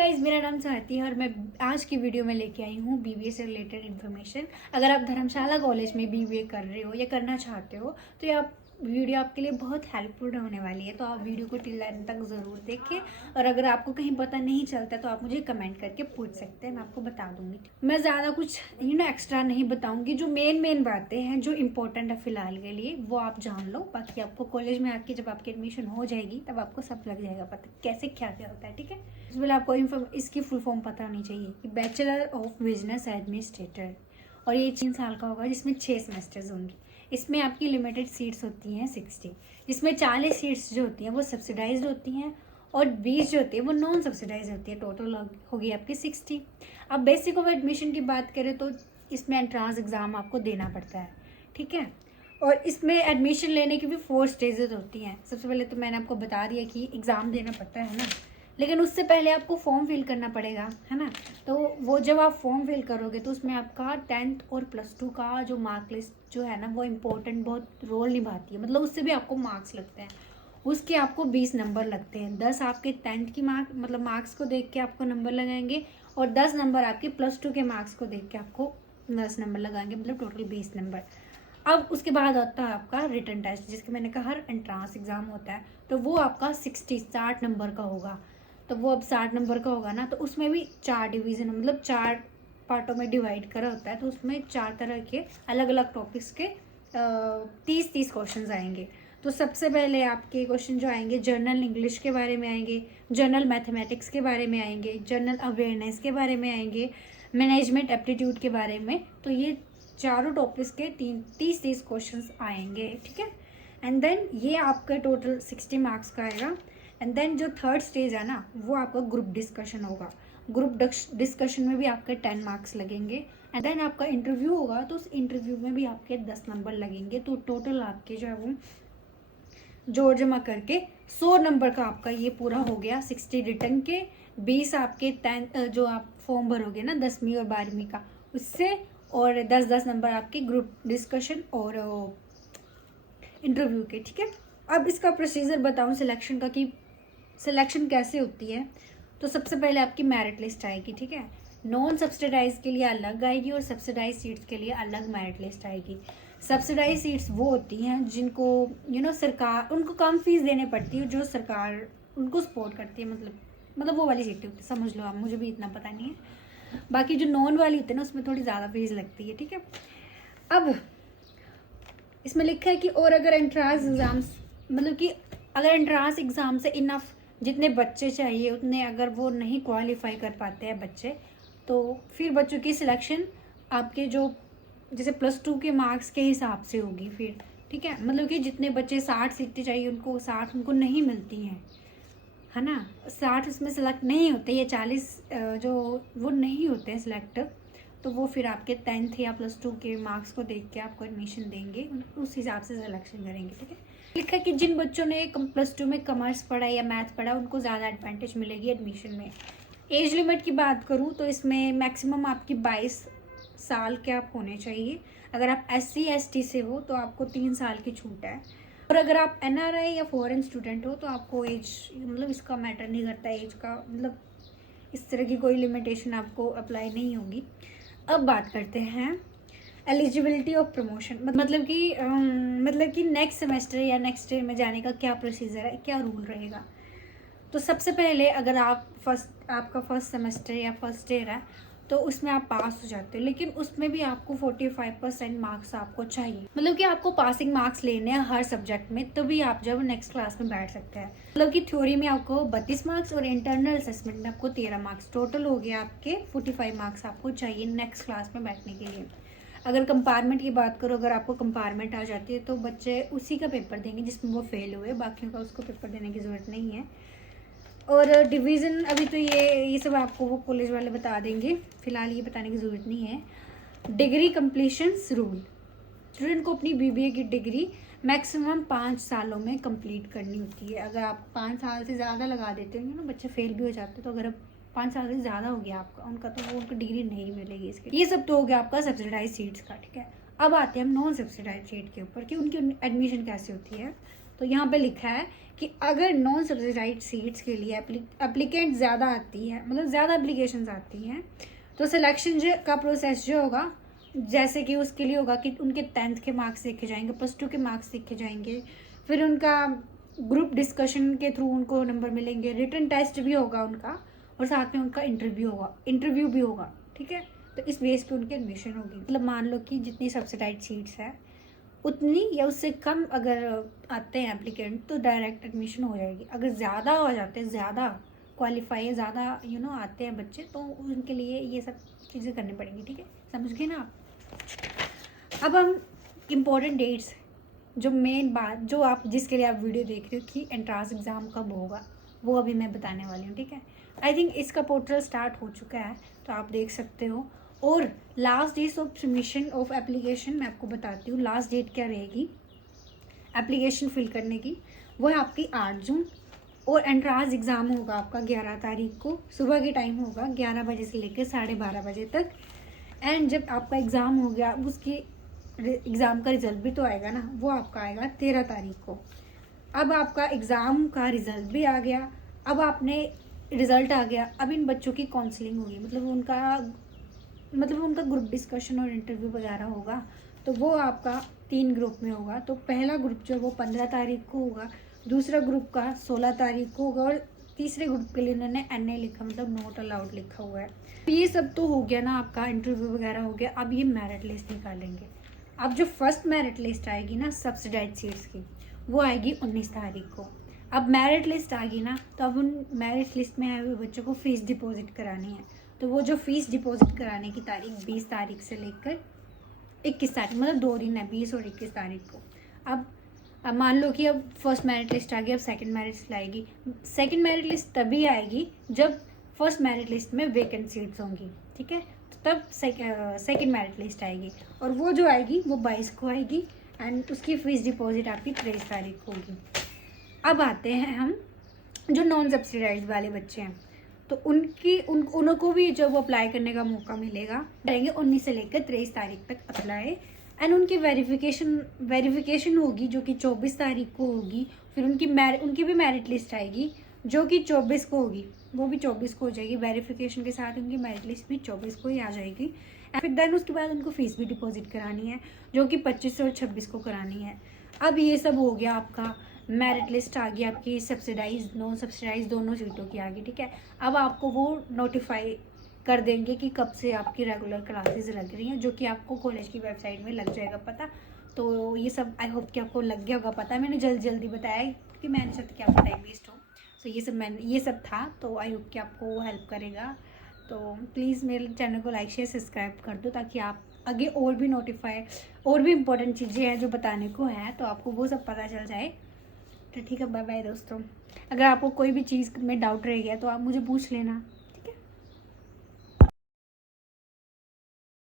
Guys, मेरा नाम स्वाति है और मैं आज की वीडियो में लेके आई हूँ बीबीए से रिलेटेड इन्फॉर्मेशन। अगर आप धर्मशाला कॉलेज में बीबीए कर रहे हो या करना चाहते हो तो ये वीडियो आपके लिए बहुत हेल्पफुल होने वाली है। तो आप वीडियो को टिल एंड तक ज़रूर देखें और अगर आपको कहीं पता नहीं चलता तो आप मुझे कमेंट करके पूछ सकते हैं, मैं आपको बता दूंगी। मैं ज़्यादा कुछ एक्स्ट्रा नहीं बताऊंगी। जो मेन बातें हैं जो इम्पोर्टेंट है फिलहाल के लिए वो आप जान लो। बाकी आपको कॉलेज में आके जब आपकी एडमिशन हो जाएगी तब आपको सब लग जाएगा पता कैसे क्या क्या होता है। ठीक है, इसके पहले आपको इसकी फुल फॉर्म पता होनी चाहिए कि बैचलर ऑफ बिजनेस एडमिनिस्ट्रेटर, और ये 3 साल का होगा जिसमें 6 सेमेस्टर्स होंगे। इसमें आपकी लिमिटेड सीट्स होती हैं 60, जिसमें 40 सीट्स जो होती हैं वो सब्सिडाइज्ड होती हैं और 20 जो होती है वो नॉन सब्सिडाइज होती है। टोटल होगी आपकी 60। अब बेसिक ऑफ एडमिशन की बात करें तो इसमें एंट्रांस एग्ज़ाम आपको देना पड़ता है। ठीक है, और इसमें एडमिशन लेने की भी 4 स्टेजेस होती हैं। सबसे पहले तो मैंने आपको बता दिया कि एग्ज़ाम देना पड़ता है ना, लेकिन उससे पहले आपको फॉर्म फिल करना पड़ेगा, है ना। तो वो जब आप फॉर्म फिल करोगे तो उसमें आपका 10th और +2 का जो मार्क लिस्ट जो है ना वो इम्पोर्टेंट बहुत रोल निभाती है। मतलब उससे भी आपको मार्क्स लगते हैं, उसके आपको 20 नंबर लगते हैं। 10 आपके 10th की मार्क्स को देख के आपको नंबर लगाएंगे और 10 नंबर आपके +2 के मार्क्स को देख के आपको 10 नंबर लगाएंगे, मतलब टोटल 20 नंबर। अब उसके बाद आता है आपका रिटन टेस्ट, जिसके मैंने कहा हर एंट्रांस एग्जाम होता है, तो वो आपका 60 नंबर का होगा। तो वो अब 60 नंबर का होगा ना, तो उसमें भी 4 डिवीज़न मतलब 4 पार्टों में डिवाइड करा होता है। तो उसमें 4 तरह के अलग अलग टॉपिक्स के 30 क्वेश्चन आएंगे। तो सबसे पहले आपके क्वेश्चन जो आएंगे जनरल इंग्लिश के बारे में आएंगे, जनरल मैथमेटिक्स के बारे में आएंगे, जनरल अवेयरनेस के बारे में आएंगे, मैनेजमेंट एप्टीट्यूड के बारे में। तो ये चारों टॉपिक्स के 30 क्वेश्चंस आएंगे। ठीक है, एंड देन ये आपका टोटल 60 मार्क्स का आएगा। एंड देन जो थर्ड स्टेज है ना वो आपका ग्रुप डिस्कशन होगा। ग्रुप डिस्कशन में भी आपके 10 मार्क्स लगेंगे। एंड देन आपका इंटरव्यू होगा, तो उस इंटरव्यू में भी आपके 10 नंबर लगेंगे। तो टोटल आपके जो है वो जोड़ जमा करके 100 नंबर का आपका ये पूरा हो गया। 60 रिटर्न के, 20 आपके 10 जो आप फॉर्म भरोगे ना 10वीं और 12वीं का उससे, और 10 नंबर आपके ग्रुप डिस्कशन और इंटरव्यू के। ठीक है, अब इसका प्रोसीजर बताऊं सिलेक्शन का कि सिलेक्शन कैसे होती है। तो सबसे पहले आपकी मेरिट लिस्ट आएगी। ठीक है, नॉन सब्सिडाइज के लिए अलग आएगी और सब्सिडाइज सीट्स के लिए अलग मेरिट लिस्ट आएगी। सब्सिडाइज सीट्स वो होती हैं जिनको सरकार उनको कम फीस देने पड़ती है, जो सरकार उनको सपोर्ट करती है, मतलब वो वाली सीटें होती है, समझ लो आप, मुझे भी इतना पता नहीं है। बाकी जो नॉन वाली होती है ना उसमें थोड़ी ज़्यादा फीस लगती है। ठीक है, अब इसमें लिखा है कि और अगर एंट्रांस एग्ज़ाम्स मतलब कि अगर एंट्रांस एग्ज़ाम से इनफ जितने बच्चे चाहिए उतने अगर वो नहीं क्वालिफाई कर पाते हैं बच्चे, तो फिर बच्चों की सिलेक्शन आपके जो जैसे +2 के मार्क्स के हिसाब से होगी फिर। ठीक है, मतलब कि जितने बच्चे 60 सीटें चाहिए उनको 60 उनको नहीं मिलती हैं, है ना। 60 उसमें सेलेक्ट नहीं होते, ये 40 जो वो नहीं होते हैं सिलेक्ट, तो वो फिर आपके 10th या +2 के मार्क्स को देख के आपको एडमिशन देंगे, उस हिसाब से सिलेक्शन करेंगे। ठीक है, लिखा है कि जिन बच्चों ने +2 में कॉमर्स पढ़ा या मैथ पढ़ा उनको ज़्यादा एडवांटेज मिलेगी एडमिशन में। एज लिमिट की बात करूँ तो इसमें मैक्सिमम आपकी 22 साल के आप होने चाहिए। अगर आप SC ST से हो तो आपको 3 साल की छूट है, और अगर आप NRI या फॉरेन स्टूडेंट हो तो आपको एज मतलब इसका मैटर नहीं करता एज का, मतलब इस तरह की कोई लिमिटेशन आपको अप्लाई नहीं होगी। अब बात करते हैं एलिजिबिलिटी ऑफ प्रमोशन, मतलब कि नेक्स्ट सेमेस्टर या नेक्स्ट ईयर में जाने का क्या प्रोसीजर है, क्या रूल रहेगा। तो सबसे पहले अगर आपका फर्स्ट सेमेस्टर या फर्स्ट ईयर है तो उसमें आप पास हो जाते हो, लेकिन उसमें भी आपको 45% मार्क्स आपको चाहिए। मतलब कि आपको पासिंग मार्क्स लेने हैं हर सब्जेक्ट में, तभी आप जब नेक्स्ट क्लास में बैठ सकते हैं। मतलब कि थ्योरी में आपको 32 मार्क्स और इंटरनल असेसमेंट में आपको 13 मार्क्स, टोटल हो गया आपके 45 मार्क्स आपको चाहिए नेक्स्ट क्लास में बैठने के लिए। अगर कंपार्टमेंट की बात करो, अगर आपको कंपार्टमेंट आ जाती है तो बच्चे उसी का पेपर देंगे जिसमें वो फेल हुए, बाकियों का उसको पेपर देने की ज़रूरत नहीं है। और डिवीज़न अभी तो ये सब आपको वो कॉलेज वाले बता देंगे, फिलहाल ये बताने की ज़रूरत नहीं है। डिग्री कंप्लीशंस रूल, स्टूडेंट को अपनी BBA की डिग्री मैक्सिमम 5 सालों में कंप्लीट करनी होती है। अगर आप 5 साल से ज़्यादा लगा देते होंगे ना, बच्चे फेल भी हो जाते हैं, तो अगर 5 साल से ज़्यादा हो गया आपका उनका, तो वो उनको डिग्री नहीं मिलेगी इसके। ये सब तो हो गया आपका सब्सिडाइज सीट्स का। ठीक है, अब आते हैं हम नॉन सब्सिडाइज सीट के ऊपर कि उनकी एडमिशन कैसे होती है। तो यहाँ पे लिखा है कि अगर नॉन सब्सिडाइज्ड सीट्स के लिए एप्लीकेंट ज़्यादा आती है, मतलब ज़्यादा एप्लीकेशंस आती हैं, तो सिलेक्शन का प्रोसेस जो होगा, जैसे कि उसके लिए होगा कि उनके 10th के मार्क्स देखे जाएंगे, +2 के मार्क्स देखे जाएंगे, फिर उनका ग्रुप डिस्कशन के थ्रू उनको नंबर मिलेंगे, रिटन टेस्ट भी होगा उनका, और साथ में उनका इंटरव्यू भी होगा, ठीक है। तो इस बेस पे उनकी एडमिशन होगी। मतलब मान लो कि जितनी सब्सिडाइज्ड सीट्स है उतनी या उससे कम अगर आते हैं एप्लीकेंट तो डायरेक्ट एडमिशन हो जाएगी। अगर ज़्यादा हो जाते हैं, ज़्यादा क्वालिफाई है, ज़्यादा आते हैं बच्चे, तो उनके लिए ये सब चीज़ें करनी पड़ेंगी, ठीक है, समझ गए ना आप। अब हम इम्पोर्टेंट डेट्स, जो मेन बात जो आप जिसके लिए आप वीडियो देख रहे हो कि एंट्रेंस एग्ज़ाम कब होगा, वो अभी मैं बताने वाली हूँ, ठीक है। आई थिंक इसका पोर्टल स्टार्ट हो चुका है, तो आप देख सकते हो। और last date of submission of application मैं आपको बताती हूँ। लास्ट डेट क्या रहेगी एप्लीकेशन फिल करने की, वो है आपकी 8 जून। और एंट्रेंस एग्ज़ाम होगा आपका 11 तारीख को, सुबह के टाइम होगा 11 बजे से लेकर 12:30 बजे तक। एंड जब आपका एग्ज़ाम हो गया, उसकी एग्ज़ाम का रिज़ल्ट भी तो आएगा ना, वो आपका आएगा 13 तारीख को। अब आपका एग्ज़ाम का रिज़ल्ट भी आ गया, अब आपने रिज़ल्ट आ गया, अब इन बच्चों की काउंसलिंग होगी, मतलब उनका ग्रुप डिस्कशन और इंटरव्यू वगैरह होगा। तो वो आपका 3 ग्रुप में होगा। तो पहला ग्रुप जो है वो 15 तारीख को होगा, दूसरा ग्रुप का 16 तारीख को होगा, और तीसरे ग्रुप के लिए इन्होंने NA लिखा, मतलब नॉट अलाउड लिखा हुआ है। तो ये सब तो हो गया ना, आपका इंटरव्यू वगैरह हो गया। अब ये मेरिट लिस्ट निकालेंगे। अब जो फर्स्ट मेरिट लिस्ट आएगी ना सब्सिडाइज्ड सीट्स की, वो आएगी 19 तारीख को। अब मेरिट लिस्ट आ गई ना, तो अब उन मेरिट लिस्ट में आए हुए बच्चों को फ़ीस डिपॉजिट करानी है। तो वो जो फ़ीस डिपॉजिट कराने की तारीख 20 तारीख से लेकर 21 तारीख, मतलब 2 दिन है, 20 और 21 तारीख को। अब मान लो कि अब फर्स्ट मेरिट लिस्ट आ गई, अब सेकंड मेरिट लिस्ट आएगी। सेकंड मेरिट लिस्ट तभी आएगी जब फर्स्ट मेरिट लिस्ट में वेकेंट सीट्स होंगी, ठीक है, तो तब सेकंड मेरिट लिस्ट आएगी। और वो जो आएगी वो 22 को आएगी, एंड उसकी फ़ीस डिपॉजिट आपकी 23 तारीख को होगी। अब आते हैं हम जो नॉन सब्सिडाइज्ड वाले बच्चे हैं, तो उनको भी जब अप्लाई करने का मौका मिलेगा, करेंगे 19 से लेकर 23 तारीख तक अप्लाई। एंड उनकी वेरिफिकेशन होगी जो कि 24 तारीख को होगी। फिर उनकी भी मेरिट लिस्ट आएगी जो कि 24 को होगी, वो भी 24 को हो जाएगी। वेरिफिकेशन के साथ उनकी मेरिट लिस्ट भी 24 को ही आ जाएगी। फिर देन उसके बाद उनको फ़ीस भी डिपॉजिट करानी है, जो कि 25 और 26 को करानी है। अब ये सब हो गया, आपका मेरिट लिस्ट आ गई, आपकी सब्सिडाइज नॉन सब्सिडाइज दोनों सीटों की आ गई, ठीक है। अब आपको वो नोटिफाई कर देंगे कि कब से आपकी रेगुलर क्लासेस लग रही हैं, जो कि आपको कॉलेज की वेबसाइट में लग जाएगा पता। तो ये सब आई होप कि आपको लग गया होगा पता। मैंने जल्दी बताया क्योंकि मैंने चाहता कि आपका टाइम वेस्ट हो। तो ये सब था, तो आई होप कि आपको हेल्प करेगा। तो प्लीज़ मेरे चैनल को लाइक शेयर सब्सक्राइब कर दो, ताकि आप आगे और भी इम्पोर्टेंट चीज़ें हैं जो बताने को हैं, तो आपको वो सब पता चल जाए। तो ठीक है, बाय बाय दोस्तों। अगर आपको कोई भी चीज़ में डाउट रह गया तो आप मुझे पूछ लेना।